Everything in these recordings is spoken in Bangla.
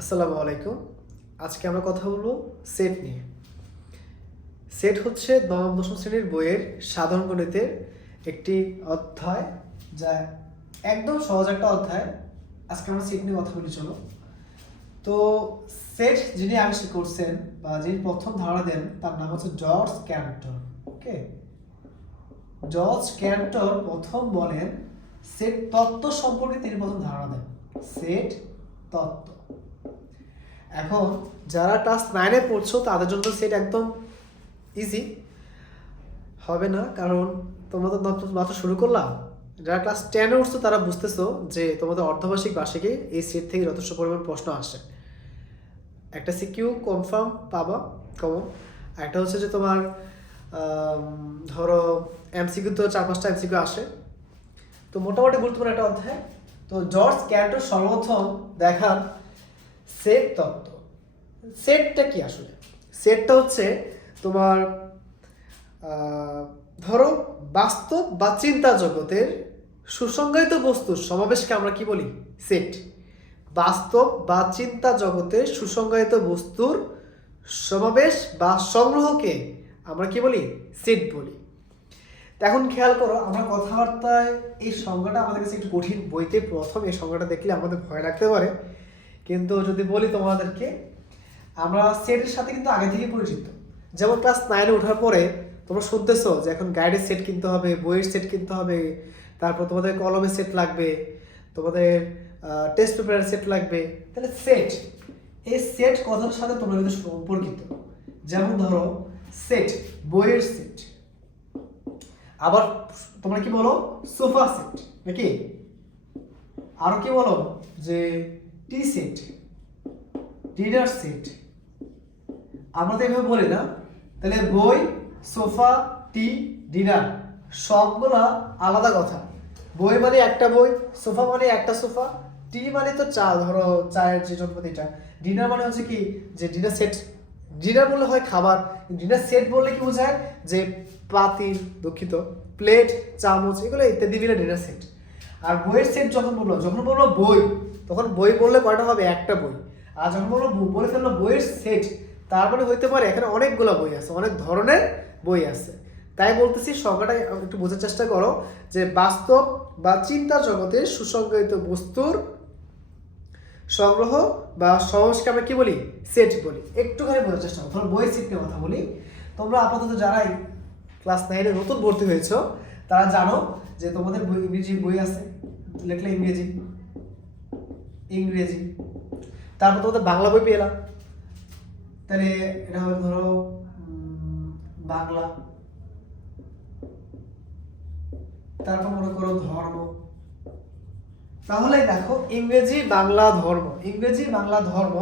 আসসালামু আলাইকুম। আজকে আমরা কথা বলবো সেট নিয়ে। সেট হচ্ছে নবম দশম শ্রেণীর বইয়ের সাধারণ গণিতের একটি অধ্যায়, যা একদম সহজ একটা অধ্যায়। আজকে আমরা সেট নিয়ে কথা বলি, চলো। তো সেট যিনি আবিষ্কার করছেন বা যিনি প্রথম ধারণা দেন তার নাম হচ্ছে জর্জ ক্যান্টর। ওকে, জর্জ ক্যান্টর প্রথম বলেন সেট তত্ত্ব সম্পর্কে তিনি প্রথম ধারণা দেন। সেট তত্ত্ব। এখন যারা ক্লাস 9-এ পড়ছো তাদের জন্য সেট একদম ইজি হবে না, কারণ তোমরা তো মাত্র শুরু করলাম। যারা ক্লাস 10-এ উঠছো তারা বুঝতেছো যে তোমাদের অর্ধবার্ষিক বার্ষিকে এই সেট থেকে যথেষ্ট পরিমাণ প্রশ্ন আসে। একটা সিকিউ কনফার্ম পাবা কমন, একটা হচ্ছে যে তোমার ধরো এমসিকিউ তো 4-5টা এমসিকিউ আসে। তো মোটামুটি গুরুত্বপূর্ণ একটা অধ্যায়। তো জর্জ ক্যান্টর সর্বপ্রথম দেখান সেট তত্ত্ব। সেটটা কি আসলে? সেটটা হচ্ছে তোমার ধরো বাস্তব বা চিন্তা জগতের সুসংজ্ঞায়িত বস্তুর সমাবেশকে আমরা কি বলি? সেট। বাস্তব বা চিন্তা জগতের সুসংজ্ঞায়িত বস্তুর সমাবেশ বা সংগ্রহকে আমরা কি বলি? সেট বলি। এখন খেয়াল করো, আমরা কথাবার্তায় এই সংজ্ঞাটা আমাদের কাছে একটু কঠিন। বইতে প্রথম এই সংজ্ঞাটা দেখলে আমাদের ভয় লাগতে পারে, কিন্তু যদি বলি তোমাদেরকে, আমরা সেটের সাথে কিন্তু আগে থেকে পরিচিত। যেমন ক্লাস 9-এ ওঠার পরে তোমরা শুনতেছো যে এখন গাইডের সেট কিনতে হবে, বইয়ের সেট কিনতে হবে, তারপর তোমাদের কলমের সেট লাগবে, তোমাদের টেস্ট পেপারের সেট লাগবে। তাহলে সেট, এই সেট কথার সাথে তোমরা কিন্তু সম্পর্কিত। যেমন ধরো সেট, বইয়ের সেট, আবার তোমরা কি বলো? সোফা সেট, নাকি? আরো কি বলো? যে টি সেট, ডিনার সেট। আমরা তো এভাবে বলি না। তাহলে বই, সোফা, টি, ডিনার সবগুলা আলাদা কথা। বই মানে একটা বই, সোফা মানে একটা সোফা, টি মানে তো চা, ধরো চায়ের যে যন্ত্রপাতিটা। ডিনার মানে হচ্ছে কি, যে ডিনার সেট। ডিনার বললে হয় খাবার, ডিনার সেট বললে কি বোঝায়? যে পাতিল, দুঃখিত, প্লেট, চামচ, এগুলো ইত্যাদি মিলে ডিনার সেট। আর বইয়ের সেট যখন বলবো বই, তখন বই বললে কয়টা হবে? একটা বই। আর যখন বলে ফেললো বইয়ের সেট, তার মানে হইতে পারে এখানে অনেকগুলো বই আছে, অনেক ধরনের বই আছে। তাই বলতেছি সংজ্ঞাটা একটু বোঝার চেষ্টা করো, যে বাস্তব বা চিন্তা জগতের সুসংজ্ঞায়িত বস্তুর সংগ্রহ বা সমাবেশকে আমরা কি বলি? সেট বলি। একটুখানি বোঝার চেষ্টা করো। ধরো বইয়ের সেট নিয়ে কথা বলি। তোমরা আপাতত যারাই ক্লাস 9-এ নতুন ভর্তি হয়েছো তারা জানো যে তোমাদের বই, ইংরেজি বই আছে, লেখলে ইংরেজি, ইংরেজি। তারপর তোমাদের বাংলা বই পেলাম, তাহলে এটা হবে ধরো বাংলা। তারপর মনে করো ধর্ম। তাহলে দেখো ইংরেজি, বাংলা, ধর্ম, ইংরেজি, বাংলা, ধর্ম,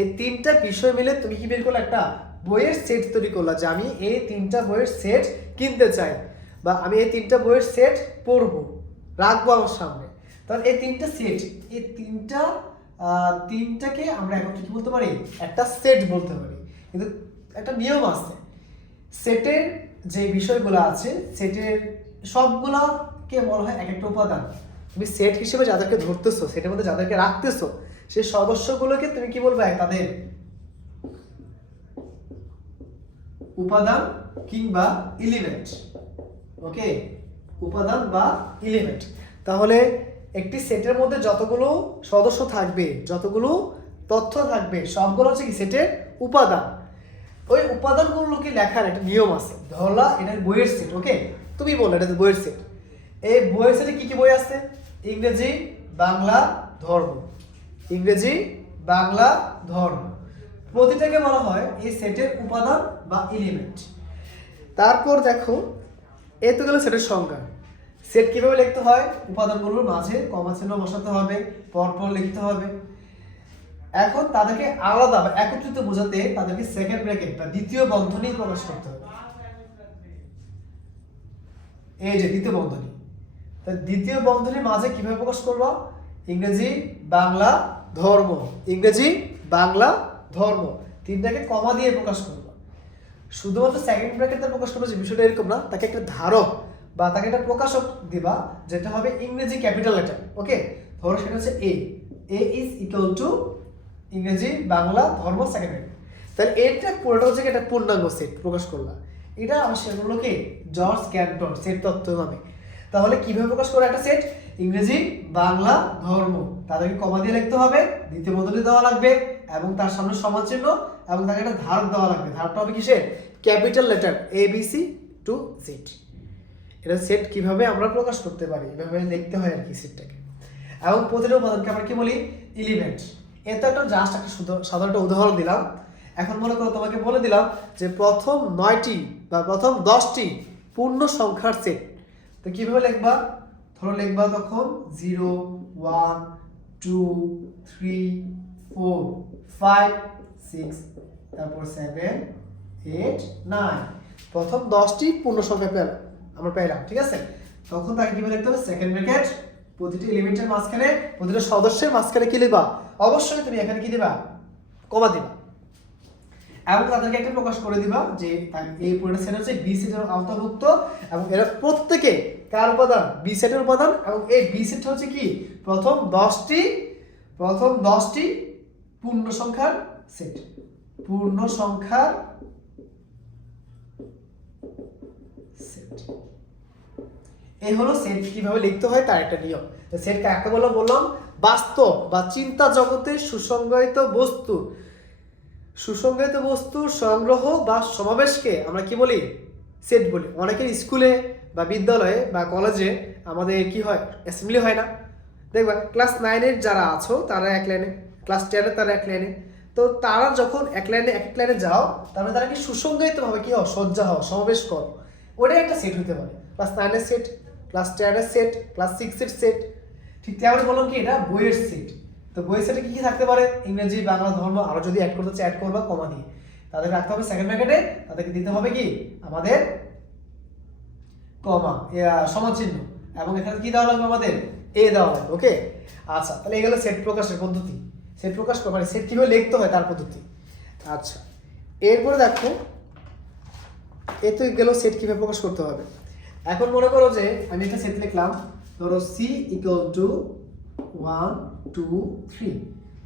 এই তিনটা বিষয় মিলে তুমি কি বের করলে? একটা বইয়ের সেট তৈরি করলা, যে আমি এই তিনটা বইয়ের সেট কিনতে চাই, বা আমি এই তিনটা বইয়ের সেট পড়বো, রাখবো আমার সামনে। তাহলে এই তিনটা সেট, এই তিনটাকে আমরা এখন কি বলতে পারি? একটা সেট বলতে পারি। কিন্তু একটা নিয়ম আছে। সেটের যে বিষয়গুলো আছে, সেটের সবগুলাকে বলা হয় এক একটা উপাদান। তুমি সেট হিসেবে যাদেরকে ধরতেছো, সেটের মধ্যে যাদেরকে রাখতেছো, সেই সদস্যগুলোকে তুমি কি বলবে? তাদের উপাদান কিংবা এলিমেন্ট। ওকে, উপাদান বা এলিমেন্ট। তাহলে একটি সেটের মধ্যে যতগুলো সদস্য থাকবে, যতগুলো তথ্য থাকবে, সবগুলো হচ্ছে কি সেটের উপাদান। ওই উপাদানগুলোকে লেখার একটা নিয়ম আছে। ধরলা এটা বইয়ের সেট, ওকে, তুমি বললে এটা বইয়ের সেট। এই বইয়ের সেটে কি কি বই আছে? ইংরেজি, বাংলা, ধর্ম, ইংরেজি, বাংলা, ধর্ম। প্রতিটাকে বলা হয় এই সেটের উপাদান বা এলিমেন্ট। তারপর দেখো, এই তো গেল সেটের সংজ্ঞা। সেট কিভাবে লিখতে হয়? উপাদানগুলোর মাঝে কমা চিহ্ন বসাতে হবে, পরপর লিখতে হবে। এখন তাদেরকে আলাদা বা একত্রিত বোঝাতে তাদেরকে সেকেন্ড ব্র্যাকেট বা দ্বিতীয় বন্ধনী প্রকাশ করতে হবে। এই যে দ্বিতীয় বন্ধনী, তাই দ্বিতীয় বন্ধনীর মাঝে কিভাবে প্রকাশ করব? ইংরেজি, বাংলা, ধর্ম, ইংরেজি, বাংলা, ধর্ম, তিনটাকে কমা দিয়ে প্রকাশ করব। শুধুমাত্র সেকেন্ড ব্র্যাকেটে প্রকাশ করবো যে বিষয়টা এরকম না, তাকে একটা ধারক বা তাকে একটা প্রকাশক দিবা, যেটা হবে ইংরেজি ক্যাপিটাল লেটার। ওকে, ধরো সেটা হচ্ছে এ ইজ ইকুয়াল টু ইংরেজি বাংলা ধর্ম সেকেন্ড ব্র্যাকেট। তাহলে এটা পুরোটা হচ্ছে একটা পূর্ণাঙ্গ সেট প্রকাশ করলাম। এটা আবিষ্কার করলো কে? জর্জ ক্যান্টন সেট তত্ত্ব নামে। তাহলে কিভাবে প্রকাশ করে একটা সেট? ইংরেজি বাংলা ধর্ম, তাদেরকে কমা দিয়ে লিখতে হবে, দ্বিতীয় বদলে দেওয়া লাগবে এবং তার সামনে সমান চিহ্ন এবং তাকে একটা ধারক দেওয়া লাগবে। ধারকটা হবে কিসের? Capital letter ABC to Z। এটা সেট কিভাবে আমরা প্রকাশ করতে পারি, এভাবে লিখতে হয় আর কি সেটটাকে। এবং প্রতিটা উপাদানকে আমরা কি বলি? এলিমেন্ট। এটা একটা জাস্ট একটা সাধারণ একটা উদাহরণ দিলাম। এখন মনে করো তোমাকে বলে দিলাম যে প্রথম 9টি বা প্রথম 10টি পূর্ণ সংখ্যার সেট। তো কিভাবে লিখবা? ধরো লিখবা তখন 0 1 2 3 4 5 6 তারপর 7 8 9। প্রথম 10টি পূর্ণ সংখ্যা আমরা পেলাম, ঠিক আছে? তখন তাকে কিভাবে লিখতে হবে? সেকেন্ড ব্র্যাকেট, প্রতিটি এলিমেন্টের মাঝখানে, প্রতিটা সদস্যের মাঝখানে কি লিখবা? অবশ্যই তুমি এখানে কি দিবা? কমা দিবা। এবং তাদেরকে একটা প্রকাশ করে দিবা যে এই পুরোটা সেট হচ্ছে বি সেটের আওতাভুক্ত এবং এরা প্রত্যেকে কার উপাদান? বি সেটের উপাদান। এবং এই বি সেট হচ্ছে কি? প্রথম 10টি পূর্ণ সংখ্যার সেট। পূর্ণ সংখ্যার সেট। এই হলো সেট কিভাবে লিখতে হয় তার একটা নিয়ম। সেট কাকে বললাম? বাস্তব বা চিন্তা জগতের সুসংজ্ঞায়িত বস্তুর সংগ্রহ বা সমাবেশকে আমরা কি বলি? সেট বলি। অনেকের স্কুলে বা বিদ্যালয়ে বা কলেজে আমাদের কি হয়? অ্যাসেম্বলি হয় না? দেখবা ক্লাস 9-এর যারা আছো তারা এক লাইনে, ক্লাস 10-এর তারা এক লাইনে। তো তারা যখন এক লাইনে যাও, তারপরে তারা কি সুসংজ্ঞায়িতভাবে কি হও? সজ্জা হও, সমাবেশ করো। ওটাই একটা সেট হতে পারে। ক্লাস 9-এর সেট, ক্লাস 10-এর সেট, ক্লাস 6-এর সেট। ঠিক তেমন বললাম কি এটা বইয়ের সেট। তো বইয়ের সেটে কি থাকতে পারে? ইংরেজি বাংলা ধর্ম, আরো যদি অ্যাড করতে চাই অ্যাড করবা কমা দিয়ে। তাদেরকে রাখতে হবে সেকেন্ড ব্র্যাকেটে, তাদেরকে দিতে হবে কি? আমাদের কমা সমান চিহ্ন এবং এখানে কি দেওয়া লাগবে? আমাদের এ দেওয়া লাগবে। ওকে, আচ্ছা, তাহলে এই গেল সেট প্রকাশের পদ্ধতি। সেট প্রকাশ মানে সেট কিভাবে লিখতে হয় তার পদ্ধতি। আচ্ছা, এরপরে দেখো এ তো গেল সেট কিভাবে প্রকাশ করতে হবে। এখন মনে করো যে আমি একটা সেট লিখলাম, ধরো C = 1 2 3।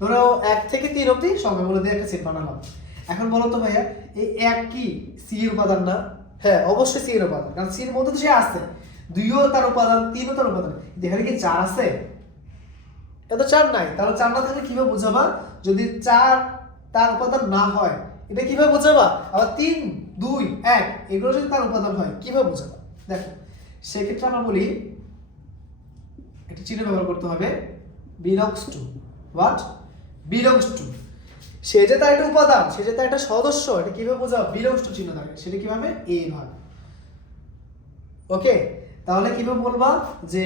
ধরো 1 থেকে 3 অবধি সংখ্যা বলে দিয়ে একটা সেট বানালাম। এখন বলো তো ভাইয়া এই 1 কি C এর উপাদান না? হ্যাঁ, অবশ্যই C এর উপাদান, কারণ C এর মধ্যে তো সে আছে। 2ও তার উপাদান, 3ও তার উপাদান। এখানে কি 4 আছে? এটা তো 4 নাই। তাহলে 4 না থাকলে কিভাবে বুঝাবা? যদি 4 তার উপাদান না হয়, এটা কিভাবে বুঝাবা? আবার 3 2 1 এগুলো যদি তার উপাদান হয় কিভাবে বুঝাবা? দেখো সেক্ষেত্রে আমরা বলি একটা চিহ্ন ব্যবহার করতে হবে, belongs to। what? belongs to। সে যে তার একটা উপাদান, সে যে তার একটা সদস্য, এটা কিভাবে বোঝাবো? belongs to চিহ্ন থাকে, সেটা কিভাবে? এইভাবে। ওকে, তাহলে কিভাবে বলবা? যে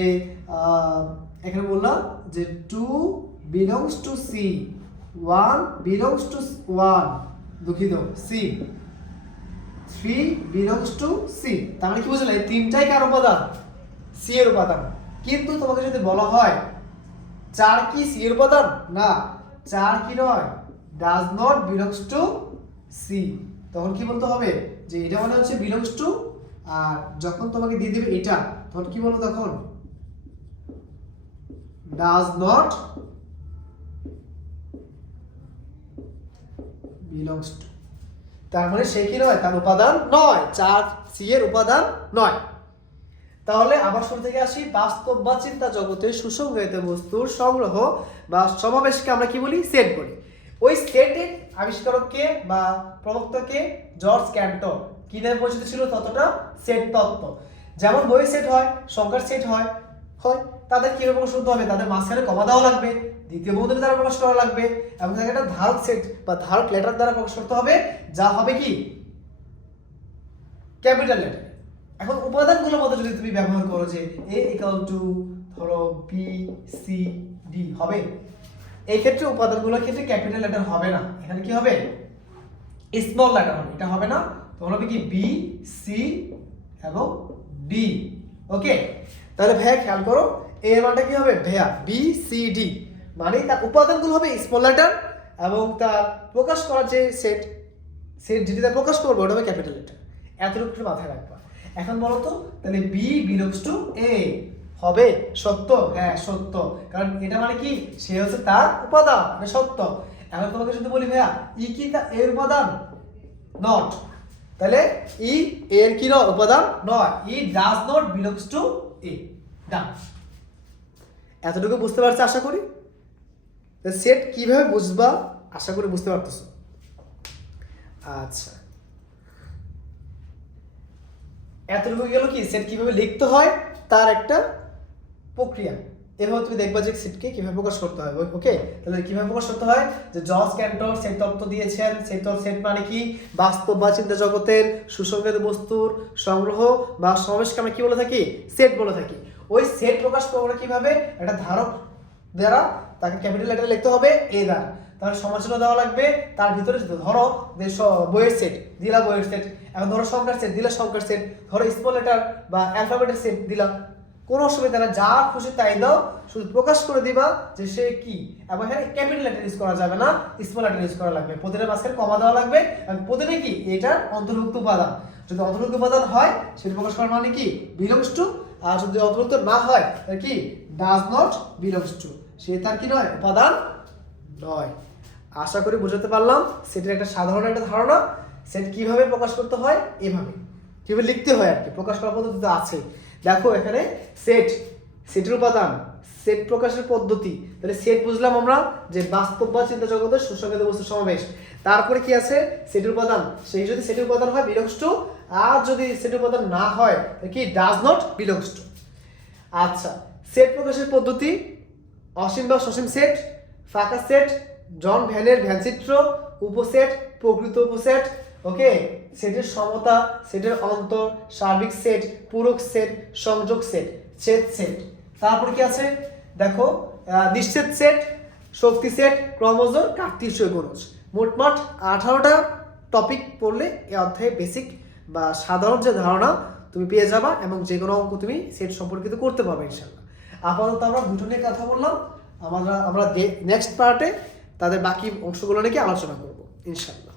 এখানে বললাম যে 2 belongs to C, 1 belongs to 1, দুঃখিত C, 3 belongs to C। তার মানে কি বুঝলে? এই তিনটাই কার উপাদান? C এর উপাদান। কিন্তু তোমাকে যদি বলা হয় 4 কি C এর উপাদান? না, 4 কি নয়? does not belongs to C। তখন কি বলতে হবে? যে এটা মানে হচ্ছে belongs to, আর যখন তোমাকে দিয়ে দিবে এটা, তখন কি বলবো? তখন does not belongs to। তার মানে সে কি নয়? তার উপাদান নয়, 4 C এর উপাদান নয়। তাহলে আবার শুরু থেকে আসি, বাস্তব বা চিন্তা জগতের সুসংজ্ঞায়িত বস্তুর সংগ্রহ বা সমাবেশকে আমরা কি বলি? সেট বলি। ওই সেটের আবিষ্কারককে বা প্রবক্তাকে জর্জ ক্যান্টন কি নামে পরিচিত ছিল? ততটা সেট তত্ত্ব। যেমন বই সেট হয়, সংখ্যার সেট হয়, তাদের কিভাবে প্রকাশ করতে হবে? তাদের মাঝখানে কমা দেওয়া লাগবে, দ্বিতীয় বন্ধনী দ্বারা প্রকাশ করা লাগবে এবং তাকে একটা ধারক সেট বা ধারক লেটার দ্বারা প্রকাশ করতে হবে, যা হবে কি? Capital letter. এখন উপাদানগুলোর মধ্যে যদি তুমি ব্যবহার করো যে A = ধরো B C D হবে, এই ক্ষেত্রে উপাদানগুলোর ক্ষেত্রে ক্যাপিটাল লেটার হবে না, এখানে কি হবে? স্মল লেটার হবে। এটা হবে না, তখন হবে কি? B C এবং D। ওকে, তাহলে ভাইয়া খেয়াল করো, এর মানটা কি হবে? ভাইয়া B C D, মানে তার উপাদানগুলো হবে স্মল লেটার এবং তার প্রকাশ করার যে সেট যেটা প্রকাশ করবে ওটা হবে ক্যাপিটাল লেটার। এতটুকু মাথায় রাখবা। এখন বলো তো, তাহলে B belongs to A হবে সত্য? হ্যাঁ সত্য, কারণ এটা মানে কি? সে হচ্ছে তার উপাদান, মানে সত্য। এখন তোমাকে যদি বলি ভাইয়া ই কি এর উপাদান, নট, তাহলে ই এর কি উপাদান নয়, E does not belongs to A. Done, এতটুকু বুঝতে পারছো আশা করি। সেট কিভাবে বুঝবা আশা করি বুঝতে পারতেছো। আচ্ছা, এতটুকু গেল কি সেট কিভাবে লিখতে হয় তার একটা প্রক্রিয়া। এভাবে তুমি দেখবা যে সেটকে কিভাবে প্রকাশ করতে হয়। ওকে, তাহলে কিভাবে প্রকাশ করতে হয়, যে জর্জ ক্যান্টর সেট তত্ত্ব দিয়েছেন। সেট মানে কি, বাস্তব বা চিন্তা জগতের সুসংজ্ঞাত বস্তুর সংগ্রহ বা সমাবেশকে আমরা কি বলে থাকি, সেট বলে থাকি। ওই সেট প্রকাশ করবো কিভাবে, একটা ধারক দ্বারা, তাকে ক্যাপিটাল লেটারে লিখতে হবে এ দ্বারা, তাহলে সমালোচনা দেওয়া লাগবে। তার ভিতরে ধরো যে বইয়ের সেট দিলা, বইয়ের সেট, এখন ধরো সংখ্যার সেট দিলা, সংখ্যার সেট, ধরো স্মল লেটার বা অ্যালফাবেটের সেট দিলা, কোনো অসুবিধা না, যা খুশি তাই দাও, শুধু প্রকাশ করে দিবা যে সে কি। এবং এখানে ক্যাপিটাল লেটার ইউজ করা যাবে না, স্মল লেটার ইউজ করা লাগবে, প্রতিটা মাঝখানে কমা দেওয়া লাগবে, এবং প্রতিটা কি এটার অন্তর্ভুক্ত উপাদান। যদি অন্তর্ভুক্ত উপাদান হয় সেটা প্রকাশ করার মানে কি, বিলংস টু। আর যদি অন্তর্ভুক্ত না হয় তাহলে কি, ডাজ নট বিলংস টু, সে তার কি নয়, উপাদান নয়। আশা করি বুঝাতে পারলাম। সেটার একটা সাধারণ একটা ধারণা, সেট কিভাবে প্রকাশ করতে হয়, এভাবে কিভাবে লিখতে হয় আর কি, প্রকাশ করার পদ্ধতি তো আছে। দেখো এখানে সেটের উপাদান, সেট প্রকাশের পদ্ধতি। তাহলে সেট বুঝলাম আমরা যে বাস্তব বা চিন্তা জগতের সুসংজ্ঞাত বস্তুর সমাবেশ। তারপরে কি আছে, সেটের উপাদান, সেই যদি সেটের উপাদান হয় বিলংস টু, আর যদি সেটের উপাদান না হয় কি, ডাজ নট বিলংস টু। আচ্ছা, সেট প্রকাশের পদ্ধতি, অসীম বা সসীম সেট, ফাঁকা সেট, জন ভ্যানের ভ্যানচিত্র, উপসেট, প্রকৃত উপসেট, ওকে, সেটের সমতা, সেটের অন্তর, সার্বিক সেট, পূরক সেট, সংযোগ সেট, ছেদ সেট। তারপরে কি আছে দেখো, নিশ্চিত সেট, শক্তি সেট, ক্রমজোর, কার্তিসীয় গুণজ। মোটমাট 18টা টপিক পড়লে এই অধ্যায়ে বেসিক বা সাধারণ যে ধারণা তুমি পেয়ে যাবা, এবং যে কোনো অঙ্ক তুমি সেট সম্পর্কিত করতে পারবে ইনশাল্লাহ। আপাতত আমরা দুটো নিয়ে কথা বললাম, আমরা নেক্সট পার্টে তাদের বাকি অংশগুলো নিয়ে আলোচনা করবো ইনশাল্লাহ।